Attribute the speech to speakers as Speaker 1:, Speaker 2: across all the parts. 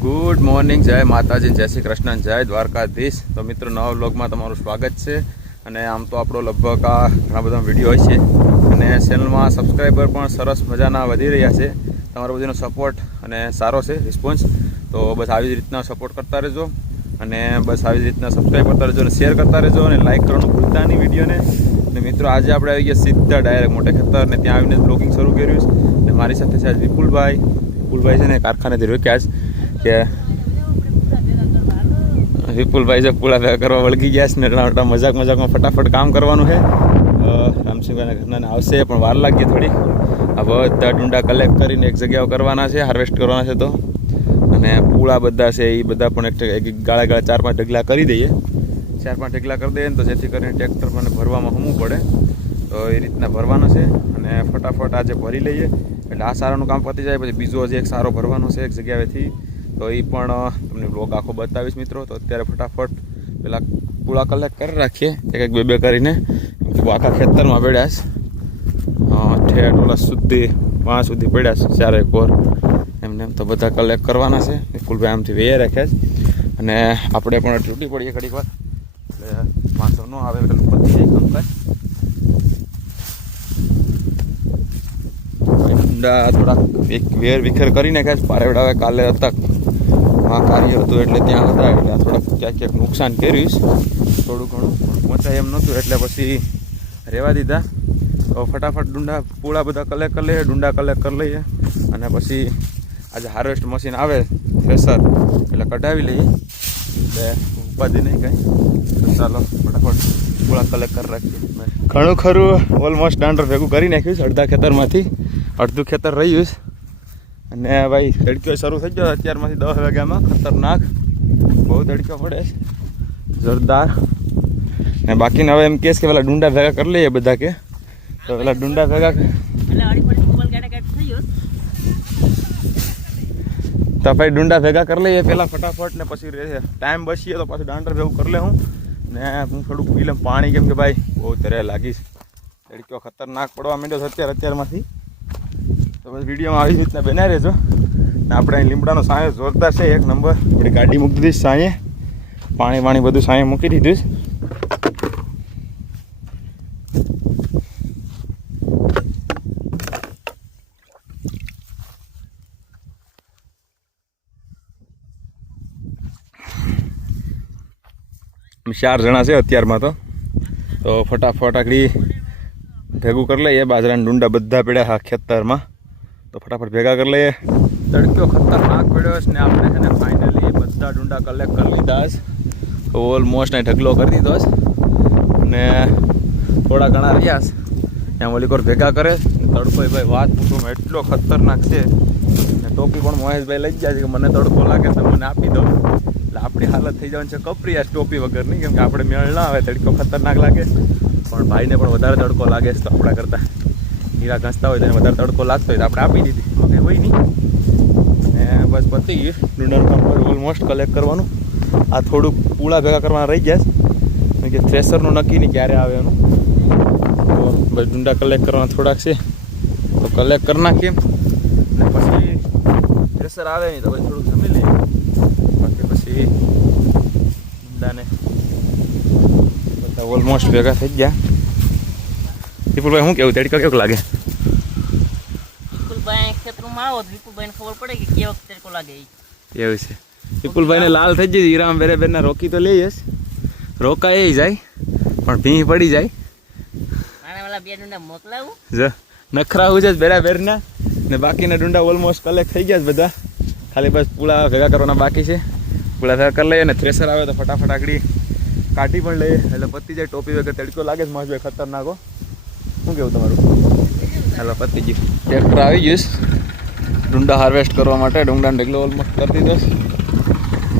Speaker 1: Good morning જય માતાજી, જય શ્રી કૃષ્ણ, જય દ્વારકાધીશ. તો મિત્રો, નવા વ્લોગમાં તમારું સ્વાગત છે. અને આમ તો આપણો લગભગ આ ઘણા બધા વીડિયો હોય છે. અને ચેનલમાં સબસ્ક્રાઈબર પણ સરસ મજાના વધી રહ્યા છે. તમારો બધીનો સપોર્ટ અને સારો છે રિસ્પોન્સ તો બસ આવી જ રીતના સપોર્ટ કરતા રહેજો. અને બસ આવી જ રીતના સબસ્ક્રાઈબ કરતા રહેજો અને શેર કરતા રહેજો અને લાઇક કરવાનું ભૂલતા નહીં વિડીયોને. અને મિત્રો, આજે આપણે આવી ગયા સીધા ડાયરેક્ટ મોટે ખેતર અને ત્યાં આવીને બ્લોગિંગ શરૂ કર્યું છે. અને મારી સાથે છે આજ વિપુલભાઈ. વિપુલભાઈ છે ને કારખાનેથી રોક્યા છે. કે વિપુલભાઈ છે પુલા ભેગા કરવા વળગી ગયા છે ને એટલા મોટા મજાક મજાકમાં ફટાફટ કામ કરવાનું છે. રામસિંહભાઈના ઘરના આવશે, પણ વાર લાગી થોડી. આ બધા ડુંડા કલેક્ટ કરીને એક જગ્યાઓ કરવાના છે હાર્વેસ્ટ કરવાના છે તો. અને પૂળા બધા છે એ બધા પણ એક એક ગાળા ગાળા ચાર પાંચ ઢગલા કરી દઈએ. ચાર પાંચ ઢગલા કરી દઈએ ને તો જેથી કરીને ટ્રેક્ટર મને ભરવામાં હમવું પડે. તો એ રીતના ભરવાનો છે અને ફટાફટ આજે ભરી લઈએ. એટલે આ સારાનું કામ પતી જાય, પછી બીજો હજી એક સારો ભરવાનો છે, એક જગ્યાએથી તો એ પણ તમને બ્લોગ આખો બતાવીશ મિત્રો. તો અત્યારે ફટાફટ પેલા પૂળા કલેક્ટ કરી રાખીએ. એક એક બે બે કરીને. આખા ખેતરમાં પડ્યા છે. ઠેઠ ઓલા સુધી પાંચ સુધી પડ્યા છે, ચારે કોર એમને એમ તો બધા કલેક્ટ કરવાના છે. વિપુલભાઈ આમથી વેય રાખ્યા છે. અને આપણે પણ તૂટી પડીએ ઘડીક વાર. એટલે વાંધો ન આવે એટલે પતી જાય કામકાજ ઊંડા થોડાક વેર વિખેર કરીને છે પારેવડા કાલે હતા આ કાર્ય હતું એટલે ત્યાં હતા, એટલે થોડુંક ક્યાંક ક્યાંક નુકસાન કર્યું થોડું ઘણું પહોંચાય એમ નહોતું, એટલે પછી રહેવા દીધા. તો ફટાફટ ડુંડા, પૂળા બધા કલેક્ટ કરી લઈએ, ડુંડા કલેક્ટ કરી લઈએ. અને પછી આજે હાર્વેસ્ટ મશીન આવે થ્રેસર એટલે કઢાવી લઈએ. એટલે ઉપાધિ નહીં કાંઈ. ચાલો, ફટાફટ પૂળા કલેક્ટ કરી રાખીએ. ઘણું ખરું ઓલમોસ્ટ દાંડર ભેગું કરી નાખ્યું છે અડધા ખેતરમાંથી. અડધું ખેતર રહ્યું છે. અને ભાઈ તડક્યો શરૂ થઈ ગયો અત્યારમાંથી દસ વાગ્યામાં ખતરનાક. બહુ તડક્યો પડે છે. જોરદાર. ને બાકીને હવે એમ કેસ કે પેલા ડુંડા ભેગા કરી લઈએ બધા કે તો પેલા ડુંડા ભેગા તો ભાઈ ડુંડા ભેગા કરી લઈએ પેલા ફટાફટ ને પછી ટાઈમ બચીએ તો પછી દાંડર ભેગું કરી લે હું. ને હું થોડુંક પી લઉં પાણી કેમ કે ભાઈ બહુ તરે લાગીશ તડક્યો ખતરનાક પડવા માંડ્યો છે અત્યારે અત્યારમાંથી. તો બસ વિડીયોમાં આવી રીતના બનાવી રહેજો. ને આપણે અહીં લીમડાનો સાંય જોરદાર છે, એક નંબર. આપણે ગાડી મૂકી દીધી સાંયે. પાણી વાણી બધું સાંયે મૂકી દીધું ચાર જણા છે અત્યારમાં તો. તો ફટાફટ આગળ ભેગું કરી લઈએ. બાજરાના ડુંડા બધા પડ્યા હા ખેતરમાં. તો ફટાફટ ભેગા કરી લઈએ. તડક્યો ખતરનાક પડ્યો છે ને આપણે છે ને ફાઇનલી બધા ડુંડા કલેક્ટ કરી લીધા છે. ઓલમોસ્ટ અહીં ઢગલો કરી દીધો છે. અને થોડા ઘણા રહ્યા છે. ત્યાં ઓલી કોર ભેગા કરે તડકો ભાઈ વાત પૂછો એટલો ખતરનાક છે. ને ટોપી પણ મહેશભાઈ લઈ ગયા છે કે મને તડકો લાગે તો મને આપી દો. એટલે આપણી હાલત થઈ જવાની છે કપરી આ ટોપી વગરની, કેમ કે આપણે મેળ ના આવે, તડકો ખતરનાક લાગે. પણ ભાઈને પણ વધારે તડકો લાગે છે આપણા કરતાં. હીરા ઘસતા હોય તો એને વધારે તડકો લાગતો હોય તો આપણે આપી દીધી. એમાં કંઈ હોય નહીં. ને બસ પતી ગયું. ડુંડાનું ઓલમોસ્ટ કલેક્ટ કરવાનું. આ થોડુંક પૂળા ભેગા કરવાના રહી ગયા છે. કે થ્રેસરનું નક્કી નહીં ક્યારે આવે એનું. તો બસ ડુંડા કલેક્ટ કરવાના થોડાક છે. તો કલેક્ટ કરી નાખીએ. ને પછી થ્રેસર આવે નહીં તો પછી થોડુંક જમી લઈએ. બાકી પછી ડુંડાને બધા ઓલમોસ્ટ ભેગા થઈ ગયા. વિપુલભાઈ શું કેવું? તડકા કેવું લાગે?
Speaker 2: વિપુલભાઈ ખેતરમાં આવો તો વિપુલભાઈને ખબર પડે કે કેવો તડકો લાગે.
Speaker 1: એવું છે. વિપુલભાઈને લાલ થઈ જઈ હીરામ બેરે બેરના રોકી તો લઈ જશ રોકાય જાય પણ ભીં પડી જાય.
Speaker 2: આને વાલા બે ડુંડા મોકલાવું?
Speaker 1: જ નખરા હોય છે બેરા બેરના. ને બાકીના ડુંડા ઓલમોસ્ટ કલેક્ટ થઈ ગયા છે બધા. ખાલી બસ પૂળા ભેગા કરવાના બાકી છે. પૂળા ભેગા કરી લઈએ અને થ્રેસર આવે તો ફટાફટ આગળ કાઢી પણ લઈએ. એટલે પતી જાય ટોપી વગર. તડકો લાગે છે મહેશભાઈ ખતરનાકો શું કેવું તમારું? હાલો, પતી ગયું. ટ્રેક્ટર આવી ગયું ડુંડા હાર્વેસ્ટ કરવા માટે ડુંડા ઢગલો ઓલમોસ્ટ કરી દીધો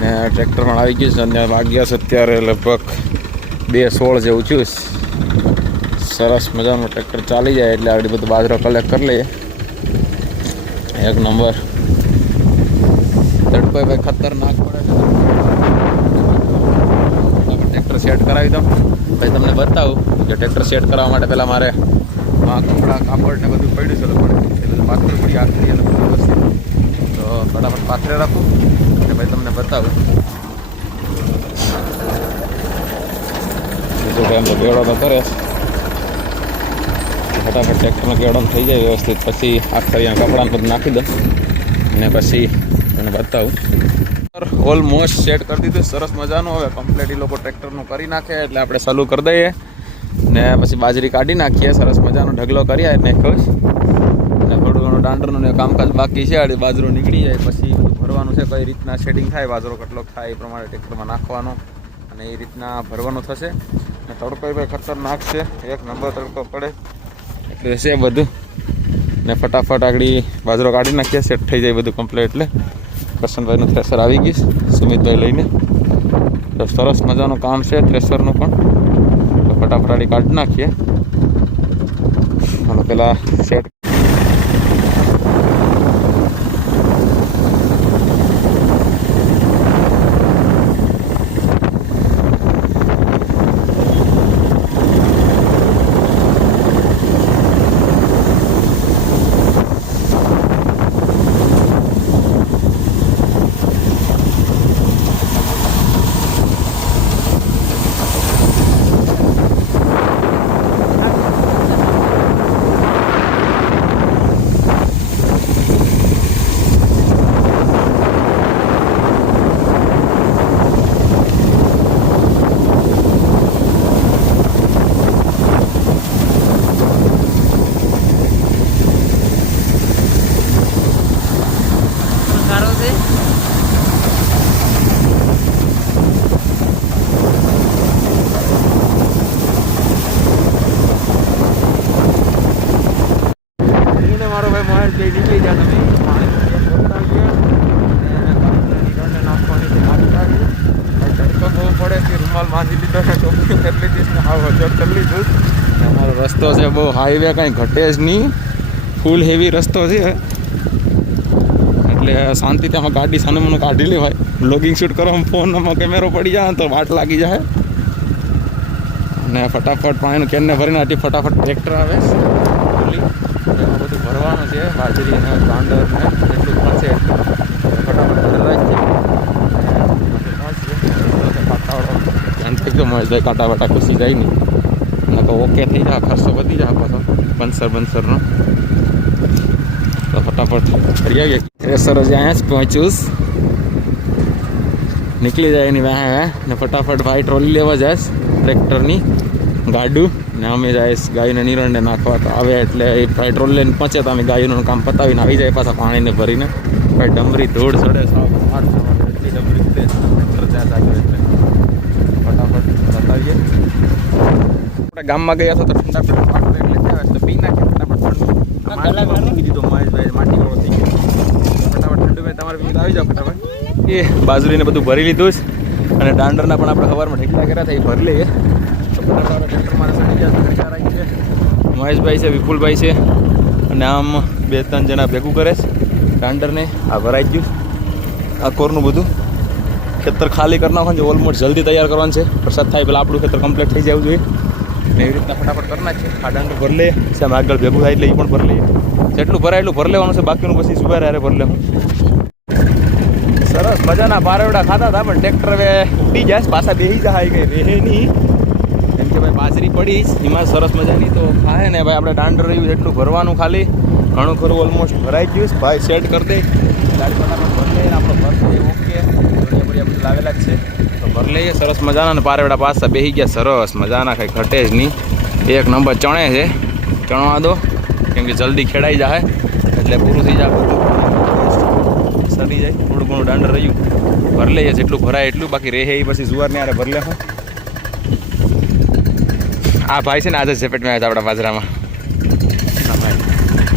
Speaker 1: ને ટ્રેક્ટર પણ આવી ગયું છે. અને વાગ્યા છે અત્યારે લગભગ બે સોળ જેવું થયું સરસ મજાનું ટ્રેક્ટર ચાલી જાય એટલે આગળ બધું બાજરો કલેક્ટ કરી લઈએ. એક નંબર તડકો ભાઈ ખતરનાક પડે છે. ટ્રેક્ટર સેટ કરાવી દઉં. પછી તમને બતાવું કે ટ્રેક્ટર સેટ કરવા માટે પહેલાં મારે આ કપડાં કાપડ ને બધું પડ્યું છે લગભગ એ બધું પાથર પડી આખરી અને બધું વસ્તુ. તો ફટાફટ પાથરે રાખું અને ભાઈ તમને બતાવું. બીજું એમ તો ગેડો તો કરે. ફટાફટ ટ્રેક્ટરનો ગેડો થઈ જાય વ્યવસ્થિત. પછી આખરી કપડાને બધું નાખી દઉં અને પછી તમને બતાવું. ઓલમોસ્ટ સેટ કરી દીધું. સરસ મજાનું. હવે કમ્પ્લીટ એ લોકો ટ્રેક્ટરનું કરી નાખે એટલે આપણે ચાલુ કરી દઈએ. ને પછી બાજરી કાઢી નાખીએ, સરસ મજાનો ઢગલો કરીએ ને ખુશ. ને થોડું ઘણું દાંડરનું ને કામકાજ બાકી છે, આડી બાજરો નીકળી જાય, પછી બધું ભરવાનું છે, કઈ રીતના શેડિંગ થાય, બાજરો કેટલો થાય એ પ્રમાણે ટ્રેક્ટરમાં નાખવાનો, અને એ રીતના ભરવાનું થશે. ને તડકો એ ખતરનાક છે, એક નંબર તડકો પડે. એટલે છે બધું. ને ફટાફટ આગળ બાજરો કાઢી નાખીએ સેટ થઈ જાય બધું કમ્પ્લીટ એટલે. કરશનભાઈનું થ્રેસર આવી ગઈશ સુમિતભાઈ લઈને. તો સરસ મજાનું કામ છે થ્રેસરનું પણ. તો ફટાફટ આડી કાઢી નાખીએ. પેલા સેટ
Speaker 2: સારો છે
Speaker 1: હું ને મારો ભાઈ મહેશભાઈ નીકળી ગયા તમે પાણી ભરતા ગયા અને કાંકરીની ગણને નાખવાની છે નાખી કાઢી ભાઈ તડકો બહુ પડે કે રૂમાલ બાંધી લીધો ને ટોપી કરી લીધી છે ને હાવ હજર કરી લીધું ને અમારો રસ્તો છે, બહુ હાઈવે કાંઈ ઘટે જ નહીં. ફૂલ હેવી રસ્તો છે. એટલે શાંતિથી આમાં ગાડી સાનું કાઢી લેવાય. બ્લોગિંગ શૂટ કરવામાં ફોનમાં કેમેરો પડી જાય, તો વાટ લાગી જાય. ને ફટાફટ પાણીનું કેનને ભરીને આથી ફટાફટ ટ્રેક્ટર આવે. બધું ભરવાનું છે, બાજરી અને ગાંડર ને એટલું એટલું ફટાફટ ભરેલા છે કાંટા વાટા ખુશી જાય નહીં. અને તો ઓકે થઈ જાય, ખર્ચો વધી જાય પાછો. બંસર, બંસરનો. તો ફટાફટ કરી આવીએ. ક્રેસર જ અહીંયા જ પહોંચ્યું નીકળી જાય એની વાહે ને ફટાફટ ભાઈ ટ્રોલી લેવા જાય ટ્રેક્ટરની ગાડું. ને અમે જાય ગાયને નિરણને નાખવા. તો આવે એટલે એ ભાઈ ટ્રોલ લઈને પહોંચે, તો અમે ગાયનું કામ પતાવીને આવી જાય પાછા પાણીને ભરીને. ભાઈ ડમરી ધૂળ ચડે સાવ એટલી ડમરી ટ્રેક્ટર જાગ્યો એટલે ફટાફટ બતાવીએ આપણે ગામમાં ગયા હતા તો ઠંડા પેલા પાટો એટલે ત્યાં તો પી નાખીએ ફટાફટ ઠંડુ. દીધો મહેશભાઈ માટી વાળો થઈ ગયો. ફટાફટ ઠંડુ મેં તમારે પીવું આવી જાઓ ફટાફટ. એ બાજરીને બધું ભરી લીધું છે અને દાંડરના પણ આપણે સવારમાં ઠેકડા કર્યા હતા એ ભરી લઈએ. તો ફટાફટ ટ્રેક્ટર મારે સડી ગયા છે મહેશભાઈ છે વિપુલભાઈ છે. અને આમ બે ત્રણ જણા ભેગું કરે છે. દાંડરને આ ભરાઈ ગયું. આ કોરનું બધું. ખેતર ખાલી કરી નાખવાનું છે ઓલમોસ્ટ જલ્દી તૈયાર કરવાનું છે. વરસાદ થાય પહેલાં આપણું ખેતર કમ્પ્લીટ થઈ જવું જોઈએ. ને એવી રીતના ફટાફટ કરના છે ખાડાનું ભરી લઈએ, સામે આગળ ભેગું થાય એટલે એ પણ ભરી લઈએ. જેટલું ભરાય એટલું ભરી લેવાનું છે, બાકીનું પછી સુવારે હારે ભરી લેવું સરસ મજાના પારેવડા ખાતા હતા, પણ ટ્રેક્ટર હવે ઉડી જાય પાછા બેસી જાય કઈ રહે નહીં. કેમ કે ભાઈ બાજરી પડી એમાં સરસ મજાની તો ખાય ને ભાઈ, આપણે દાંડ રહ્યું એટલું ભરવાનું ખાલી. ઘણું ખરું ઓલમોસ્ટ ભરાઈ ગયું ભાઈ સેટ કરી દે. ગાડી ફટાફટ ભરી લઈએ આપણો ભર લઈએ લાવેલા જ છે. તો ભરી લઈએ, સરસ મજાના ને પારેવડા પાસા બેસી ગયા, સરસ મજાના, કંઈ ઘટે જ નહીં. એક નંબર ચણે છે, ચણવા દો, કેમ કે જલ્દી ખેડાઈ જાય એટલે પૂરું થઈ જાય. સરી જાય, થોડું ઘણું દાંડર રહ્યું. ભરી લઈએ, જેટલું ભરાય એટલું, બાકી રહે એ પછી જુવારને આરે ભરી લે આ ભાઈ છે ને આજે ઝેપેટમાં આવ્યા આપણા બાજરામાં.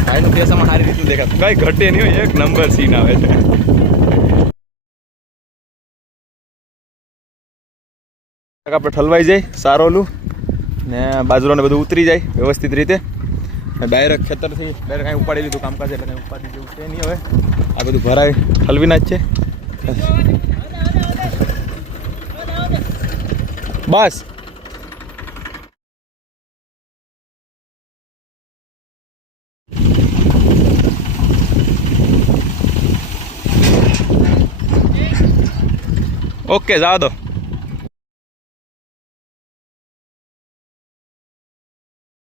Speaker 1: ભાઈનું ફેસમાં સારી રીતનું દેખાતું. કઈ ઘટે નહીં હોય, એક નંબર સીન આવે છે. આપણે ઠલવાઈ જાય સારોલું ને બાજરોને બધું ઉતરી જાય વ્યવસ્થિત રીતે. ડાયરેક્ટ ખેતરથી ડાયરેક્ટ કાંઈ ઉપાડી લીધું, કામકાજ એટલે કાંઈ ઉપાડી જેવું છે નહીં હવે. આ બધું ભરાય. ઠલવીના જ છે. બસ. ઓકે જાઓ દો.